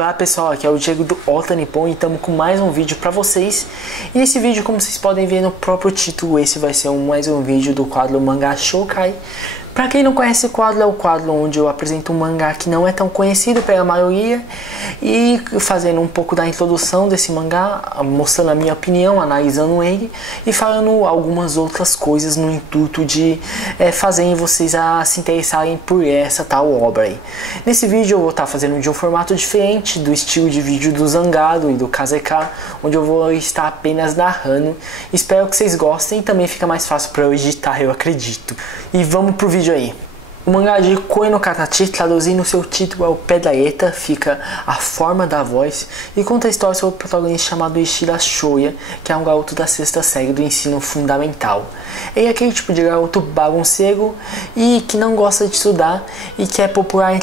Olá pessoal, aqui é o Diego do Ota Nippon e estamos com mais um vídeo para vocês. E nesse vídeo, como vocês podem ver no próprio título, esse vai ser mais um vídeo do quadro Mangá Shoukai. Para quem não conhece o quadro, é o quadro onde eu apresento um mangá que não é tão conhecido pela maioria e fazendo um pouco da introdução desse mangá, mostrando a minha opinião, analisando ele e falando algumas outras coisas no intuito de fazer vocês se interessarem por essa tal obra aí. Nesse vídeo eu vou estar fazendo de um formato diferente do estilo de vídeo do Zangado e do KZK, onde eu vou estar apenas narrando. Espero que vocês gostem e também fica mais fácil para eu editar, eu acredito. E vamos pro vídeo aí. O mangá de Koe no Katachi, traduzindo seu título ao pé da letra, fica A Forma da Voz e conta a história sobre o protagonista chamado Ishida Shoya, que é um garoto da sexta série do ensino fundamental. Ele é aquele tipo de garoto bagunceiro e que não gosta de estudar e que é popular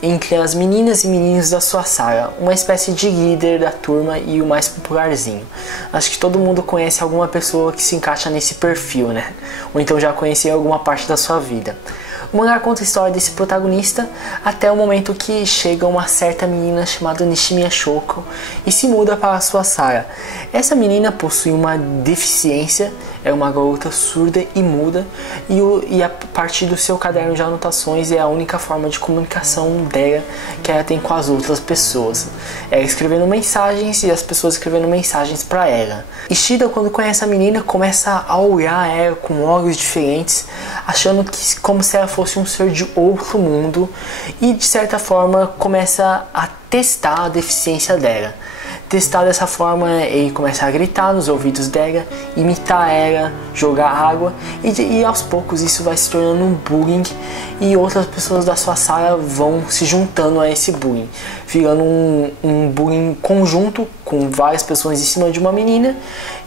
entre as meninas e meninos da sua sala, uma espécie de líder da turma e o mais popularzinho. Acho que todo mundo conhece alguma pessoa que se encaixa nesse perfil, né? Ou então já conheceu alguma parte da sua vida. O mangá conta a história desse protagonista até o momento que chega uma certa menina chamada Nishimiya Shoko e se muda para a sua sala. Essa menina possui uma deficiência, é uma garota surda e muda e a partir do seu caderno de anotações é a única forma de comunicação dela que ela tem com as outras pessoas. Ela escrevendo mensagens e as pessoas escrevendo mensagens para ela. Ishida, quando conhece a menina, começa a olhar ela com olhos diferentes, achando que como se ela fosse um ser de outro mundo e de certa forma começa a testar a deficiência dela. Testar dessa forma, ele começa a gritar nos ouvidos dela, imitar ela, jogar água e aos poucos isso vai se tornando um bullying e outras pessoas da sua sala vão se juntando a esse bullying, virando um bullying conjunto com várias pessoas em cima de uma menina.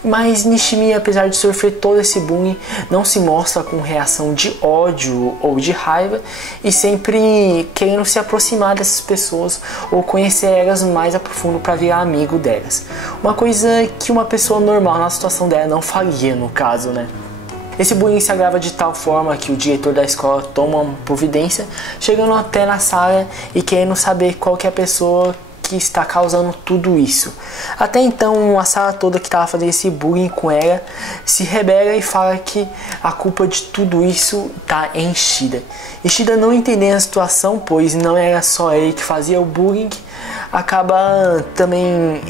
Mas Nishimiya, apesar de sofrer todo esse bullying, não se mostra com reação de ódio ou de raiva e sempre querendo se aproximar dessas pessoas ou conhecer elas mais a profundo para virar amigo delas. Uma coisa que uma pessoa normal na situação dela não faria, no caso, né? Esse bullying se agrava de tal forma que o diretor da escola toma uma providência, chegando até na sala e querendo saber qual que é a pessoa que está causando tudo isso. Até então a sala toda que estava fazendo esse bullying com ela se rebela e fala que a culpa de tudo isso está em Ishida. Ishida, não entendendo a situação, pois não era só ele que fazia o bullying, acaba também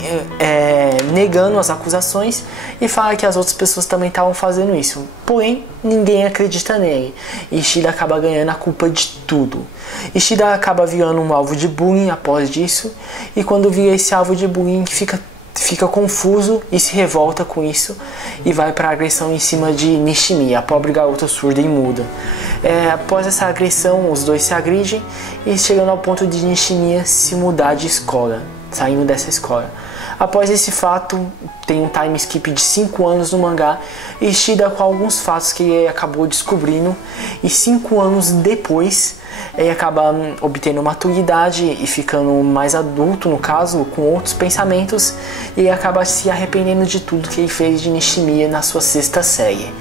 negando as acusações e fala que as outras pessoas também estavam fazendo isso. Porém, ninguém acredita nele. Ishida acaba ganhando a culpa de tudo. Ishida acaba virando um alvo de bullying após isso, e quando vira esse alvo de bullying fica confuso e se revolta com isso e vai para a agressão em cima de Nishimiya, a pobre garota surda e muda. Após essa agressão, os dois se agridem e chegando ao ponto de Nishimiya se mudar de escola, saindo dessa escola. Após esse fato, tem um time skip de 5 anos no mangá, e Ishida com alguns fatos que ele acabou descobrindo, e 5 anos depois ele acaba obtendo maturidade e ficando mais adulto, no caso, com outros pensamentos, e acaba se arrependendo de tudo que ele fez de Nishimiya na sua sexta série.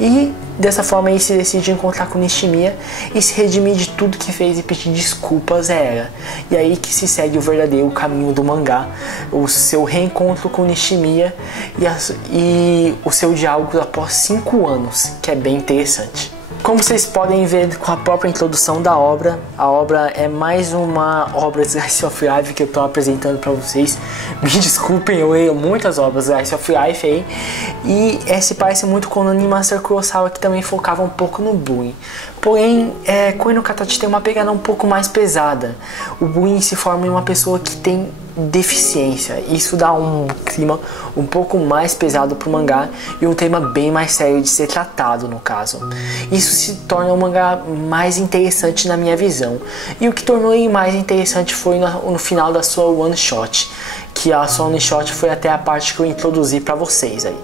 E dessa forma ele se decide encontrar com Nishimiya e se redimir de tudo que fez e pedir desculpas a ela. E aí que se segue o verdadeiro caminho do mangá, o seu reencontro com Nishimiya e o seu diálogo após 5 anos, que é bem interessante. Como vocês podem ver com a própria introdução da obra, a obra é mais uma obra de Slice of Life que eu estou apresentando para vocês. Me desculpem, eu leio muitas obras de Slice of Life aí. E esse parece muito com o Animaster Kurosawa, que também focava um pouco no bullying. Porém, Koe no Katachi tem uma pegada um pouco mais pesada. O bullying se forma em uma pessoa que tem deficiência. Isso dá um clima um pouco mais pesado pro mangá e um tema bem mais sério de ser tratado, no caso. Isso se torna um mangá mais interessante na minha visão. E o que tornou ele mais interessante foi no final da sua one shot, que a sua one shot foi até a parte que eu introduzi para vocês aí.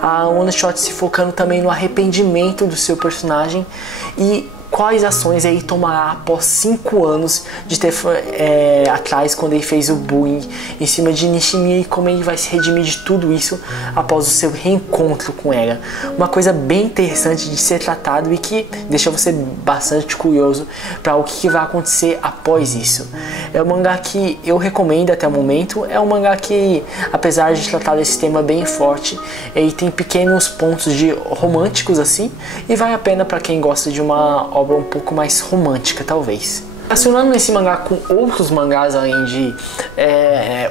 A one shot se focando também no arrependimento do seu personagem e quais ações ele tomará após 5 anos de ter atrás, quando ele fez o bullying em cima de Nishimiya, e como ele vai se redimir de tudo isso após o seu reencontro com ela. Uma coisa bem interessante de ser tratado e que deixa você bastante curioso para o que vai acontecer após isso. É um mangá que eu recomendo até o momento. É um mangá que, apesar de tratar desse tema bem forte, ele tem pequenos pontos de românticos assim, e vale a pena para quem gosta de uma obra um pouco mais romântica, talvez. Relacionando esse mangá com outros mangás além de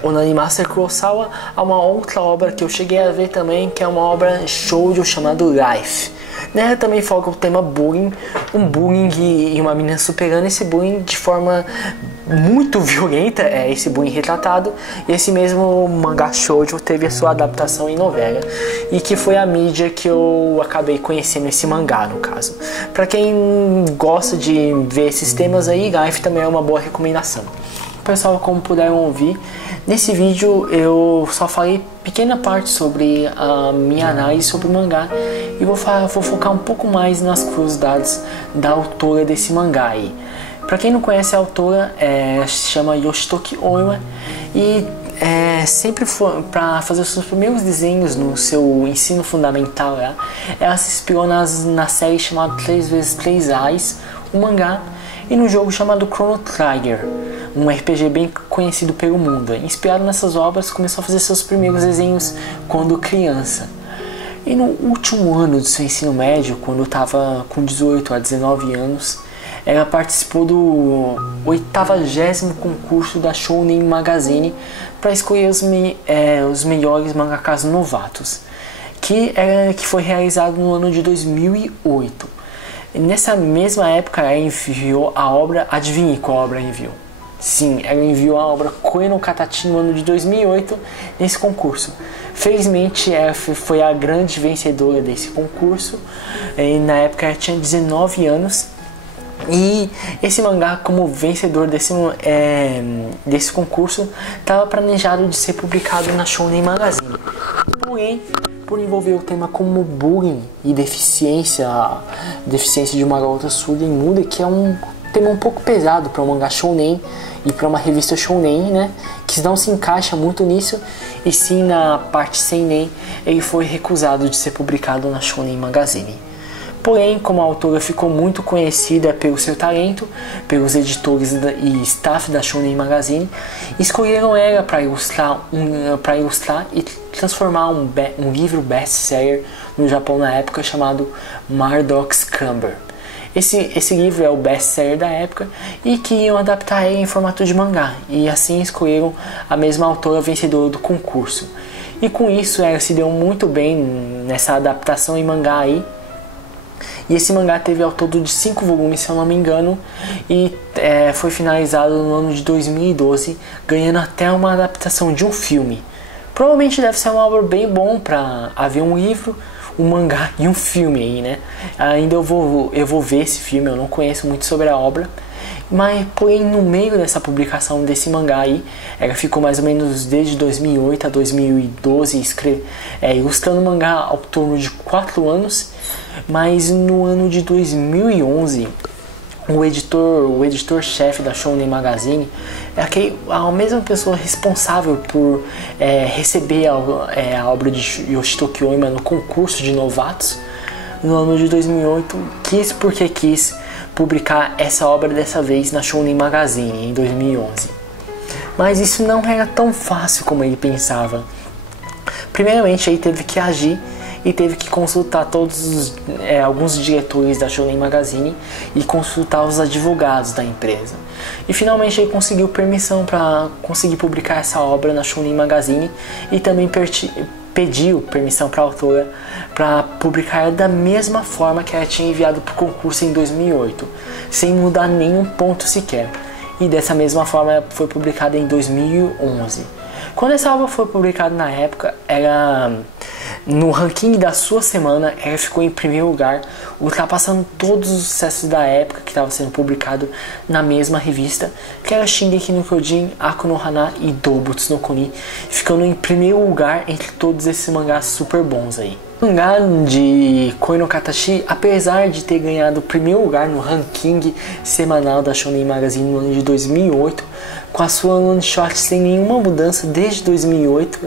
Onani Master Kurosawa, há uma outra obra que eu cheguei a ver também, que é uma obra shoujo chamada Life. Nela também foca o tema bullying, um bullying e uma menina superando esse bullying de forma muito violenta, esse bullying retratado. E esse mesmo mangá shoujo teve a sua adaptação em novela, e que foi a mídia que eu acabei conhecendo esse mangá, no caso. Pra quem gosta de ver esses temas aí, Life também é uma boa recomendação. Pessoal, como puderam ouvir, nesse vídeo eu só falei pequena parte sobre a minha análise sobre o mangá, e vou focar um pouco mais nas curiosidades da autora desse mangá aí. Pra quem não conhece a autora, se chama Yoshitoki Oima, e sempre para fazer os seus primeiros desenhos no seu ensino fundamental lá, ela se inspirou na série chamada 3x3 Eyes, um mangá, e no jogo chamado Chrono Trigger, um RPG bem conhecido pelo mundo. Inspirado nessas obras, começou a fazer seus primeiros desenhos quando criança. E no último ano do seu ensino médio, quando estava com 18 a 19 anos, ela participou do 80º concurso da Shonen Magazine para escolher os melhores mangakas novatos, que foi realizado no ano de 2008. Nessa mesma época, ela enviou a obra. Adivinhe qual obra ela enviou? Sim, ela enviou a obra Koe no Katachi no ano de 2008 nesse concurso. Felizmente, ela foi a grande vencedora desse concurso. E na época ela tinha 19 anos. E esse mangá, como vencedor desse concurso, estava planejado de ser publicado na Shonen Magazine. Porém, por envolver o tema como bullying e deficiência de uma garota surda e muda, que é um tema um pouco pesado para um mangá shounen e para uma revista shounen, né, que não se encaixa muito nisso, e sim na parte seinen, ele foi recusado de ser publicado na Shonen Magazine. Porém, como a autora ficou muito conhecida pelo seu talento, pelos editores e staff da Shonen Magazine, escolheram ela para ilustrar e transformar um livro best-seller no Japão na época, chamado Marduk's Camber. Esse livro é o best-seller da época, e que iam adaptar ele em formato de mangá, e assim escolheram a mesma autora vencedora do concurso. E com isso ela se deu muito bem nessa adaptação em mangá aí. E esse mangá teve ao todo de 5 volumes, se eu não me engano, e foi finalizado no ano de 2012, ganhando até uma adaptação de um filme. Provavelmente deve ser uma obra bem bom para haver um livro, um mangá e um filme aí, né? Ainda eu vou ver esse filme, eu não conheço muito sobre a obra. Mas, porém, no meio dessa publicação desse mangá aí, ela ficou mais ou menos desde 2008 a 2012 ilustrando o mangá ao torno de 4 anos. Mas no ano de 2011, o editor-chefe da Shonen Magazine é a mesma pessoa responsável por receber a obra de Yoshitoki Oima no concurso de novatos. No ano de 2008, quis publicar essa obra dessa vez na Shonen Magazine, em 2011. Mas isso não era tão fácil como ele pensava. Primeiramente, ele teve que agir e teve que consultar alguns diretores da Shonen Magazine e consultar os advogados da empresa. E finalmente ele conseguiu permissão para conseguir publicar essa obra na Shonen Magazine, e também pediu permissão para a autora para publicar da mesma forma que ela tinha enviado para o concurso em 2008, sem mudar nenhum ponto sequer. E dessa mesma forma ela foi publicada em 2011. Quando essa obra foi publicada na época, no ranking da sua semana, ela ficou em primeiro lugar, ultrapassando todos os sucessos da época que estava sendo publicado na mesma revista, que era Shingeki no Kyojin, Aku no Hana e Doubutsu no Kuni, ficando em primeiro lugar entre todos esses mangás super bons aí. O mangá de Koi no Katachi, apesar de ter ganhado o primeiro lugar no ranking semanal da Shonen Magazine no ano de 2008, com a sua one shot sem nenhuma mudança desde 2008,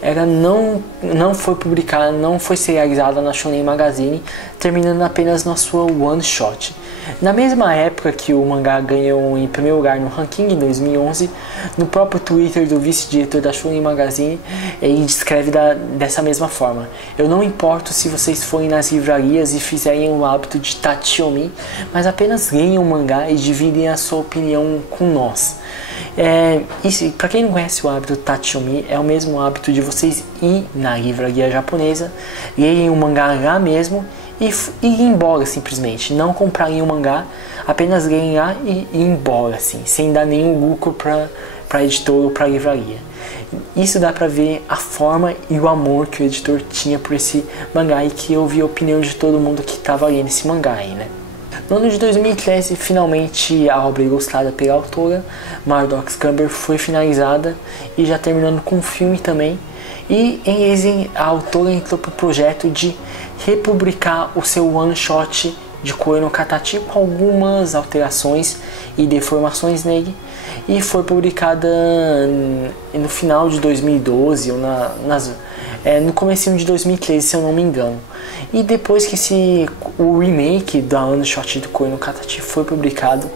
ela não foi publicada, não foi serializada na Shonen Magazine, terminando apenas na sua one shot. Na mesma época que o mangá ganhou em primeiro lugar no ranking em 2011, no próprio Twitter do vice-diretor da Shonen Magazine, ele descreve dessa mesma forma: eu não importo se vocês forem nas livrarias e fizerem o hábito de Tachiyomi, mas apenas leiam o mangá e dividem a sua opinião com nós. Para quem não conhece o hábito Tachiyomi, é o mesmo hábito de vocês ir na livraria japonesa, lerem o mangá lá mesmo e ir embora simplesmente, não comprarem o mangá, apenas lerem lá e ir embora assim, sem dar nenhum lucro para editor ou para livraria. Isso dá pra ver a forma e o amor que o editor tinha por esse mangá, e que eu vi a opinião de todo mundo que estava lendo esse mangá aí, né? No ano de 2013, finalmente a obra ilustrada pela autora Mardox Camber foi finalizada, e já terminando com um filme também. E a autora entrou para o projeto de republicar o seu one shot de Koi no Katachi com algumas alterações e deformações nele, e foi publicada no final de 2012 ou no comecinho de 2013, se eu não me engano. E depois que o remake da one shot de Koi no Katachi foi publicado,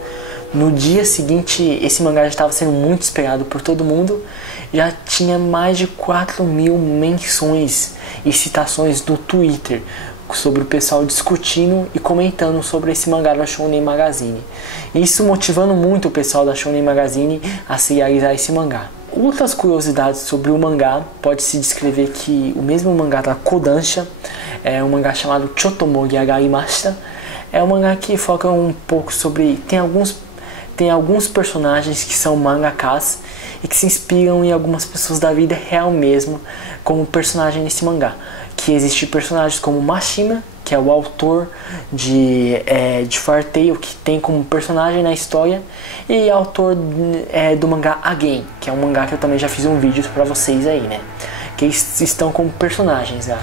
no dia seguinte esse mangá já estava sendo muito esperado por todo mundo. Já tinha mais de 4.000 menções e citações no Twitter sobre o pessoal discutindo e comentando sobre esse mangá da Shonen Magazine. Isso motivando muito o pessoal da Shonen Magazine a serializar esse mangá. Outras curiosidades sobre o mangá: pode-se descrever que o mesmo mangá da Kodansha, é um mangá chamado Chotomogi Agarimashita, é um mangá que foca um pouco sobre... Tem alguns personagens que são mangakas e que se inspiram em algumas pessoas da vida real mesmo como personagem nesse mangá. Que existem personagens como Mashima, que é o autor de Fairy Tail, que tem como personagem na história, e autor do mangá Again, que é um mangá que eu também já fiz um vídeo pra vocês aí, né? Que eles estão como personagens lá.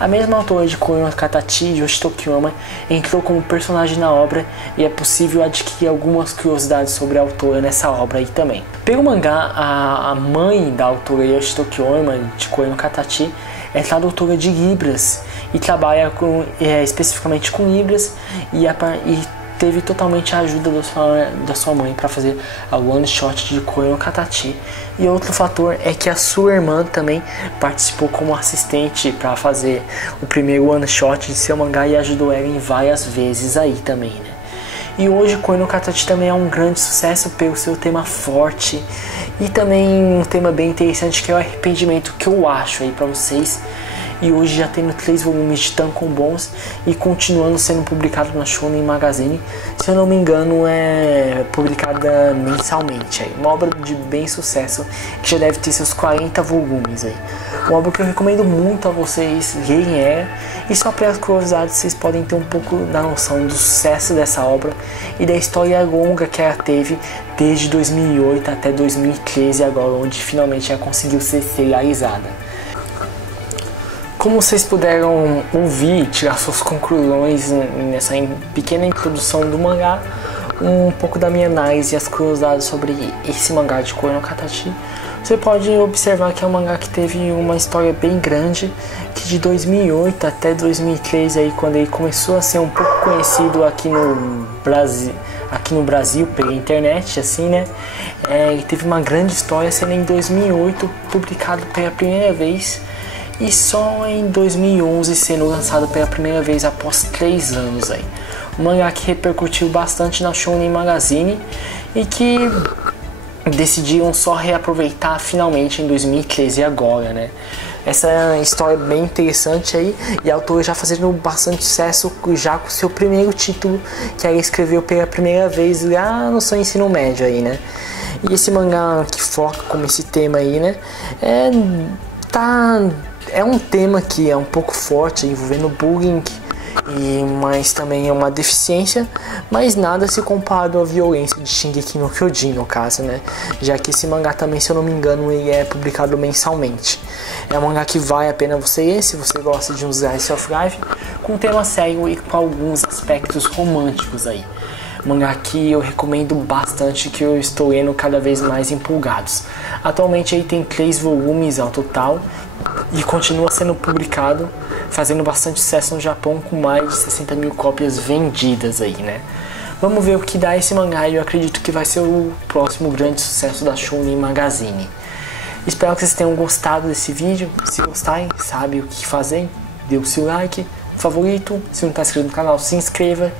A mesma autora de Koi no Katachi, Yoshito Kiyoma, entrou como personagem na obra, e é possível adquirir algumas curiosidades sobre a autora nessa obra aí também. Pelo mangá, a mãe da autora Yoshito Kiyoma de Koi no Katachi é tradutora de Libras e trabalha especificamente com Libras, e teve totalmente a ajuda da sua mãe para fazer a one shot de Koi no Katachi. E outro fator é que a sua irmã também participou como assistente para fazer o primeiro one shot de seu mangá e ajudou ela em várias vezes aí também, né? E hoje Koi no Katachi também é um grande sucesso pelo seu tema forte, e também um tema bem interessante que é o arrependimento, que eu acho aí para vocês. E hoje já tendo 3 volumes de tankobons e continuando sendo publicado na Shonen Magazine. Se eu não me engano, é publicada mensalmente aí. Uma obra de bem sucesso que já deve ter seus 40 volumes aí. Uma obra que eu recomendo muito a vocês lerem ela. E só para as curiosidades, vocês podem ter um pouco da noção do sucesso dessa obra e da história longa que ela teve desde 2008 até 2013 agora, onde finalmente ela conseguiu ser serializada. Como vocês puderam ouvir e tirar suas conclusões nessa pequena introdução do mangá, um pouco da minha análise e as curiosidades sobre esse mangá de Koi no Katachi, você pode observar que é um mangá que teve uma história bem grande, que de 2008 até 2013, aí, quando ele começou a ser um pouco conhecido aqui no Brasil pela internet, assim, né? Ele teve uma grande história, sendo em 2008 publicado pela primeira vez, e só em 2011 sendo lançado pela primeira vez após 3 anos aí. Um mangá que repercutiu bastante na Shonen Magazine e que decidiram só reaproveitar finalmente em 2013 agora, né? Essa é uma história bem interessante aí, e a autora já fazendo bastante sucesso já com o seu primeiro título, que ela escreveu pela primeira vez lá no seu ensino médio aí, né? E esse mangá que foca como esse tema aí, né? É um tema que é um pouco forte, envolvendo bullying mas também é uma deficiência, mas nada se comparado à violência de Shingeki no Kyojin, no caso, né? Já que esse mangá também, se eu não me engano, ele é publicado mensalmente. É um mangá que vale a pena você ler se você gosta de um slice of life com tema sério e com alguns aspectos românticos aí. Mangá que eu recomendo bastante, que eu estou lendo cada vez mais empolgados. Atualmente aí tem 3 volumes ao total e continua sendo publicado, fazendo bastante sucesso no Japão, com mais de 60 mil cópias vendidas aí, né? Vamos ver o que dá esse mangá, e eu acredito que vai ser o próximo grande sucesso da Shonen Magazine. Espero que vocês tenham gostado desse vídeo. Se gostarem, sabe o que fazer, dê o seu like, favorito, se não está inscrito no canal, se inscreva.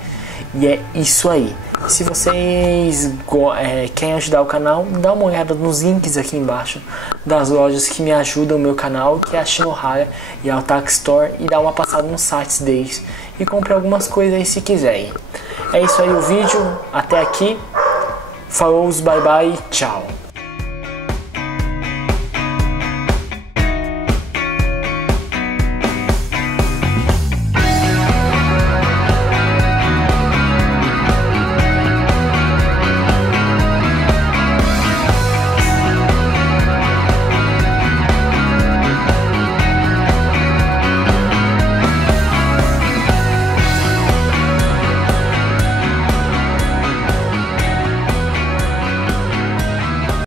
E é isso aí. Se vocês querem ajudar o canal, dá uma olhada nos links aqui embaixo das lojas que me ajudam o meu canal, que é a Shinohara e a Otaku Store, e dá uma passada nos sites deles e compre algumas coisas aí se quiserem. É isso aí o vídeo, até aqui, falou, bye bye, tchau.